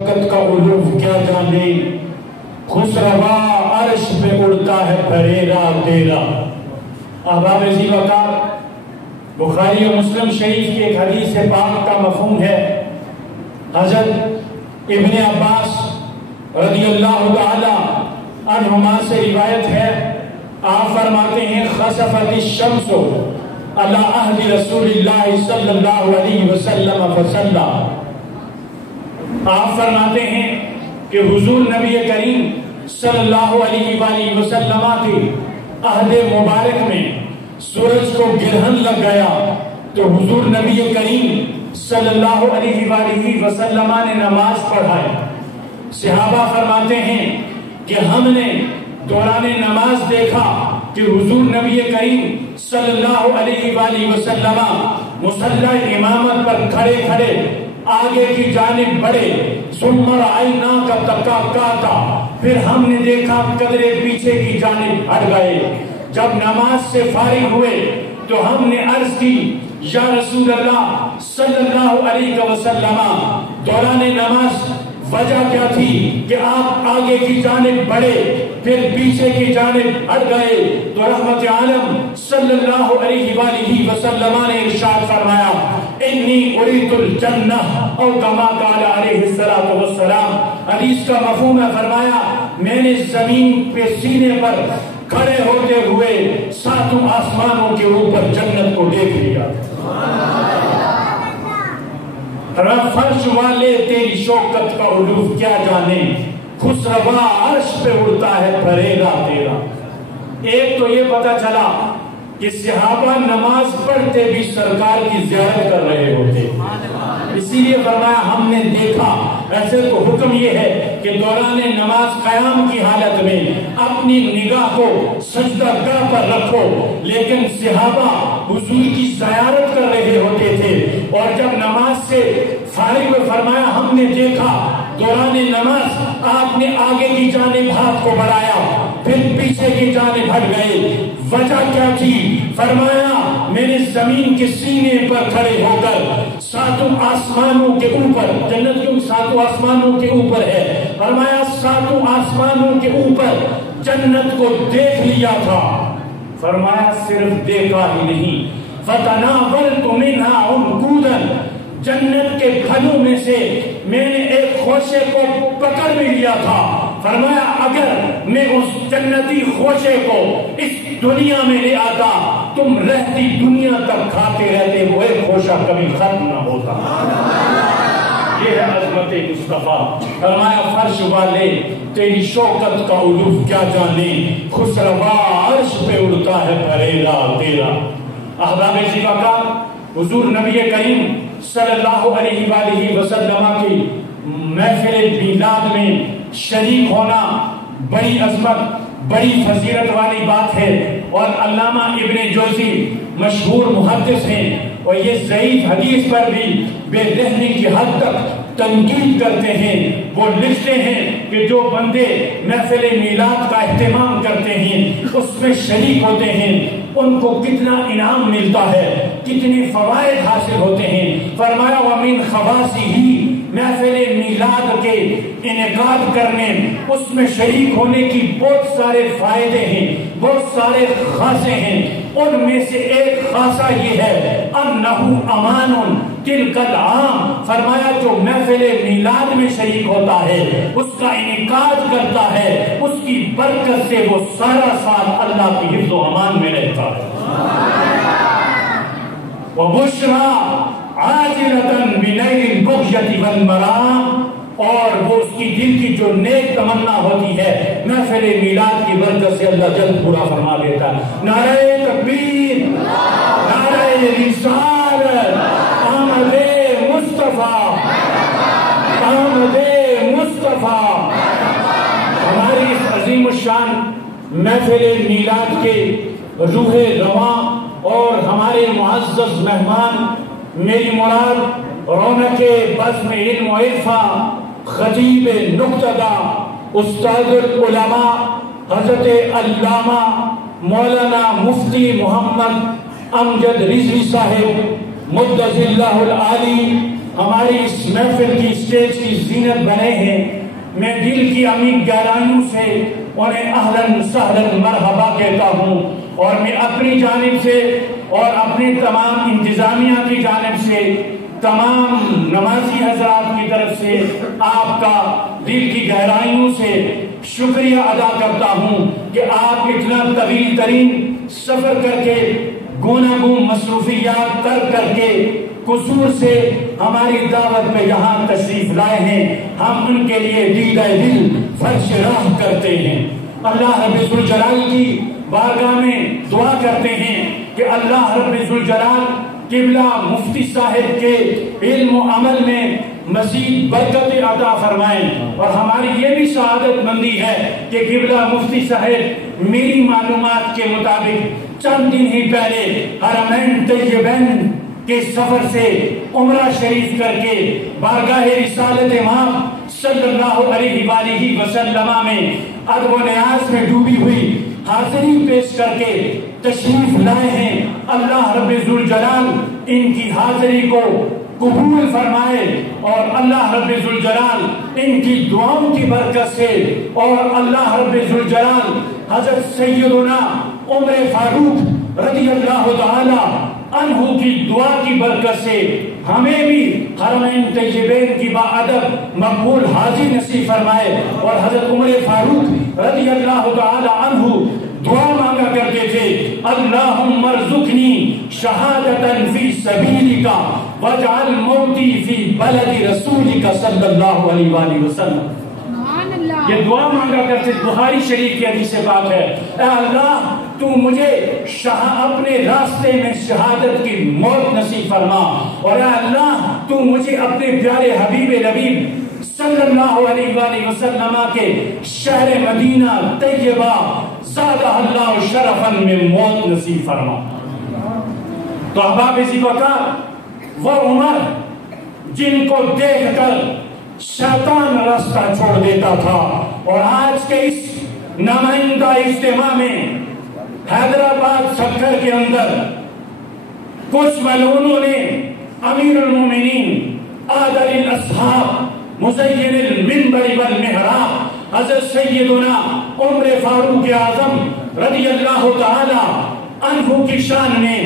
وقت کا علوم کیا جانے، خسروا عرش پہ اڑتا ہے پھریرا تیرا۔ احباب عزیز وقار، بخاری و مسلم شریف کی ایک حدیث پاک کا مفہوم ہے۔ حضرت ابن عباس رضی اللہ تعالی عنہما سے روایت ہے، آپ فرماتے ہیں خسفت الشمس علی عہد رسول اللہ صلی اللہ علیہ وسلم فصلی۔ آپ فرماتے ہیں کہ حضور نبی کریم صلی اللہ علیہ وآلہ وسلم کے عہد مبارک میں سورج کو گرہن لگ گیا تو حضور نبی کریم صلی اللہ علیہ وآلہ وسلم نے نماز پڑھائی۔ صحابہ فرماتے ہیں کہ ہم نے دوران نماز دیکھا کہ حضور نبی کریم صلی اللہ علیہ وآلہ وسلم مصلی امامت پر کھڑے کھڑے آگے کی جانب بڑھے، ثم رأیناک تقعقعت، پھر ہم نے دیکھا قدرے پیچھے کی جانب ہٹ گئے۔ جب نماز سے فارغ ہوئے تو ہم نے عرض کی، یا رسول اللہ صلی اللہ علیہ وسلم، دوران نماز وجہ کیا تھی کہ آپ آگے کی جانب بڑھے پھر پیچھے کی جانب ہٹ گئے؟ تو رحمت عالم صلی اللہ علیہ وآلہ وسلم نے ارشاد فرمایا، انی اریت الجنہ او کما قال علیہ الصلوۃ والسلام۔ حدیث کا مفہوم ہے، فرمایا میں نے زمین پہ سینے پر کھڑے ہوتے ہوئے ساتوں آسمانوں کے اوپر جنت کو دیکھ لیا۔ فرش والے تیری شوکت کا علوم کیا جانے، خسروا عرش پہ اڑتا ہے پھریرا تیرا۔ ایک تو یہ پتا چلا کہ صحابہ نماز پڑھتے بھی سرکار کی زیارت کر رہے ہوتے، اسی لیے فرمایا ہم نے دیکھا۔ ایسے تو حکم یہ ہے کہ دوران نماز قیام کی حالت میں اپنی نگاہ کو سجدہ گاہ پر رکھو، لیکن صحابہ حضور کی زیارت کر رہے ہوتے تھے، اور جب نماز سے فارغ ہوئے فرمایا ہم نے دیکھا دوران نماز آپ نے آگے کی جانب ہاتھ کو بڑھایا پھر پیچھے کی جانب ہٹ گئے۔ وجہ کیا تھی؟ فرمایا میں نے زمین کے سینے پر کھڑے ہو کر ساتوں آسمانوں کے اوپر، جنت کیوں ساتوں آسمانوں کے اوپر ہے، فرمایا ساتوں آسمانوں کے اوپر جنت کو دیکھ لیا تھا۔ فرمایا صرف دیکھا ہی نہیں، فَتَنَاوَلْتُ مِنْهَا عُنْقُودًا، جنت کے پھلوں میں سے میں نے ایک خوشے کو پکڑ بھی لیا تھا۔ فرمایا اگر میں اس جنتی خوشے کو اس دنیا میں لے آتا تم رہتی دنیا تک کھاتے رہتے، وہ ایک خوشہ کبھی ختم نہ ہوتا۔ یہ ہے عظمت مصطفیٰ۔ فرمایا فرش والے تیری شوکت کا علوم کیا جانے، خسروا عرش پہ اڑتا ہے پھریرا تیرا۔ احباب عزیز وقار، حضور نبی کریم صلی اللہ علیہ وآلہ وسلم کی محفل میلاد میں شریک ہونا بڑی عظمت، بڑی فضیلت والی بات ہے، اور علامہ ابن جوزی مشہور محدث ہیں، اور یہ ضعیف حدیث پر بھی بے رحمی کی حد تک تنقید کرتے ہیں۔ وہ لکھتے ہیں کہ جو بندے محفل میلاد کا اہتمام کرتے ہیں، اس میں شریک ہوتے ہیں، ان کو کتنا انعام ملتا ہے، کتنے فوائد حاصل ہوتے ہیں۔ فرمایا وَمِنْ خَوَاسِهِ، محفل میلاد کے انعقاد کرنے، اس میں شریک ہونے کی بہت سارے فائدے ہیں، بہت سارے خاصے ہیں۔ ان میں سے ایک خاصہ یہ ہے اَنَّهُ أَمَانٌ تِلْكَ الْعَامِ، فرمایا جو محفل میلاد میں شریک ہوتا ہے، اس کا انعقاد کرتا ہے، اس کی برکت سے وہ سارا سال اللہ کی حفظ و امان میں رہتا ہے۔ وَبُشْرَى عَاجِلَةً بِنَيْلِ الْبُغْيَةِ وَالْمَرَامِ، اور وہ اس کی دل کی جو نیک تمنا ہوتی ہے محفل میلاد کی برکت سے اللہ جلد پورا فرما دیتا ہے۔ نعرہ تکبیر، نعرہ رسالت، آمد مصطفیٰ، آمد مصطفیٰ۔ ہماری اس عظیم الشان محفل میلاد کے روح رواں اور ہمارے معزز مہمان، میری مراد رونق بزم علم و عرفان، خطیب نقطہ، استاد العلماء حضرت علامہ مولانا مفتی محمد امجد رضوی صاحب مدظ اللہ العالی ہماری اس محفل کی اسٹیج کی زینت بنے ہیں، میں دل کی عمیق گہرائیوں سے انہیں اہلاً سہلاً مرحبا کہتا ہوں، اور میں اپنی جانب سے اور اپنے تمام انتظامیہ کی جانب سے تمام نمازی حضرات کی طرف سے آپ کا دل کی گہرائیوں سے شکریہ ادا کرتا ہوں کہ آپ اتنا طویل ترین سفر کر کے گوناگون مصروفیات ترک کر کے قصور سے ہماری دعوت میں یہاں تشریف لائے ہیں۔ ہم ان کے لیے دیدہ دل فرش راہ کرتے ہیں۔ اللہ رب ذوالجلال کی بارگاہ میں دعا کرتے ہیں کہ اللہ رب ذوالجلال قبلہ مفتی صاحب کے علم و عمل میں مزید برکت عطا فرمائیں، اور ہماری یہ بھی سعادت مندی ہے کہ قبلہ مفتی صاحب میری معلومات کے مطابق چند دن ہی پہلے حرمین طیبین کے سفر سے عمرہ شریف کر کے بارگاہ رسالت امام صلی اللہ علیہ وآلہ وسلم میں ادب و نیاز میں ڈوبی ہوئی حاضری پیش کر کے تشریف لائے ہیں۔ اللہ رب ذوالجلال ان کی حاضری کو قبول فرمائے، اور اللہ رب ذوالجلال ان کی دعاؤں کی برکت سے، اور اللہ رب ذوالجلال حضرت سیدنا عمر فاروق رضی اللہ تعالی عنہ کی دعا کی برکت سے ہمیں بھی حرمین طیبین کی باادب مقبول حاضری نصیب فرمائے۔ اور حضرت عمر فاروق رضی اللہ تعالی عنہ دعا مانگا کرتے تھے، اللہم ارزقنی شہادتا فی سبیلک واجعل موتی فی بلد رسولک صلی اللہ علیہ وآلہ وسلم۔ یہ دعا مانگا کرتے، بخاری شریف کی حدیث پاک ہے، اے اللہ تو مجھے اپنے راستے میں شہادت کی موت نصیب فرما، اور اے اللہ تو مجھے اپنے پیارے حبیب لبیب صلی اللہ علیہ وآلہ وسلم کے شہر مدینہ طیبہ زادہ اللہ شرفا میں موت نصیب فرما۔ تو احباب ذوالفقار، وہ عمر جن کو دیکھ کر شیطان راستہ چھوڑ دیتا تھا، اور آج کے اس نمائندہ اجتماع میں حیدرآباد سکر کے اندر کچھ ملعونوں نے امیر المومنین عادل الاصحاب مزین المنبر والمحراب حضرت سیدنا عمر فاروق اعظم رضی اللہ تعالی عنہ کی شان میں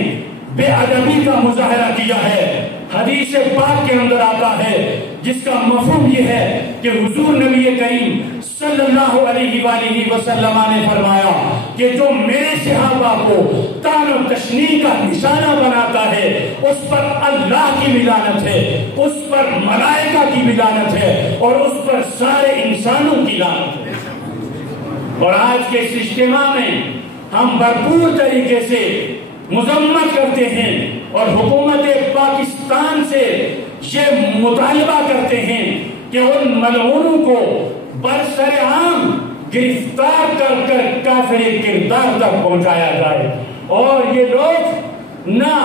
بے ادبی کا مظاہرہ کیا ہے۔ حدیث پاک کے اندر آتا ہے جس کا مفہوم یہ ہے کہ حضور نبی کریم صلی اللہ علیہ وآلہ وسلم نے فرمایا کہ جو میرے صحابہ کو طعن و تشنیع کا نشانہ بناتا ہے اس پر اللہ کی بھی لعنت ہے، اس پر ملائکہ کی بھی لعنت ہے، اور اس پر سارے انسانوں کی لعنت ہے۔ اور آج کے اس اجتماع میں ہم بھرپور طریقے سے مذمت کرتے ہیں اور حکومت پاکستان سے یہ مطالبہ کرتے ہیں کہ ان ملعونوں کو برسرعام گرفتار کر کر کافر کردار تک پہنچایا جائے، اور یہ لوگ نہ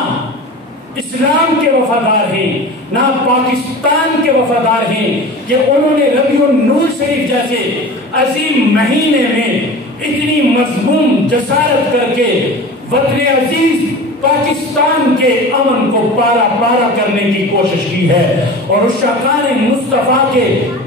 اسلام کے وفادار ہیں نہ پاکستان کے وفادار ہیں کہ انہوں نے ربیع النور شریف جیسے عظیم مہینے میں اتنی مضموم جسارت کر کے وطن عزیز پاکستان کے امن کو پارا پارا کرنے کی کوشش کی ہے، اور اس شاکان مصطفیٰ کے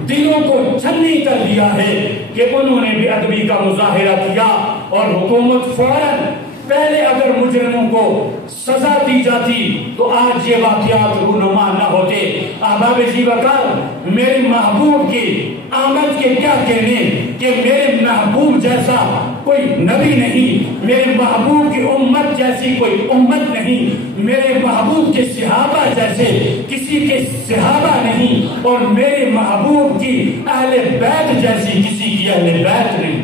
دلوں کو چھنی کر دیا ہے کہ انہوں نے بے ادبی کا مظاہرہ کیا، اور حکومت فوراً پہلے اگر مجرموں کو سزا دی جاتی تو آج یہ واقعات رونما نہ ہوتے۔ احباب ذوالفقار، میرے محبوب کی آمد کے کیا کہنے کہ میرے محبوب جیسا کوئی نبی نہیں، میرے محبوب کی امت جیسی کوئی امت نہیں، میرے محبوب کے صحابہ جیسے کسی کے صحابہ نہیں، اور میرے محبوب کی اہل بیت جیسی کسی کی اہل بیت نہیں۔